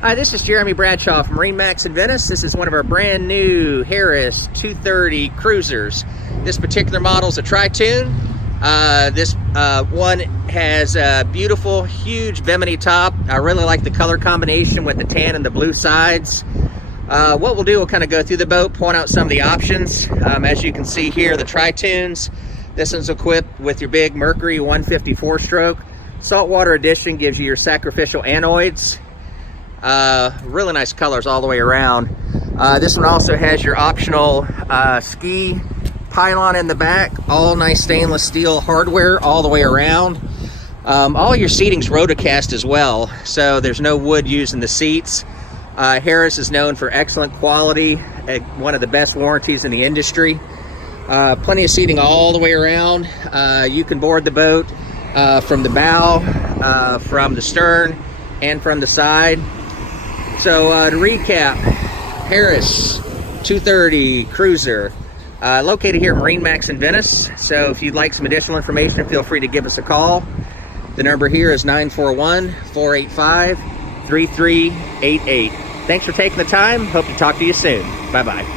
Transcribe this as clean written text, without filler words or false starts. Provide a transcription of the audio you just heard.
Hi, this is Jeremy Bradshaw from MarineMax in Venice. This is one of our brand new Harris 230 cruisers. This particular model is a tri-toon. This one has a beautiful, huge bimini top. I really like the color combination with the tan and the blue sides. What we'll do, we'll kind of go through the boat, point out some of the options. As you can see here, the tri-toons. This one's equipped with your big Mercury 154 stroke. Saltwater edition gives you your sacrificial anoids. Really nice colors all the way around. This one also has your optional ski pylon in the back. All nice stainless steel hardware all the way around. All your seating's rotocast as well, so there's no wood used in the seats. Harris is known for excellent quality, one of the best warranties in the industry. Plenty of seating all the way around. You can board the boat from the bow, from the stern, and from the side. So to recap, Harris 230 cruiser, located here at MarineMax in Venice. So if you'd like some additional information, feel free to give us a call. The number here is 941-485-3388. Thanks for taking the time. Hope to talk to you soon. Bye-bye.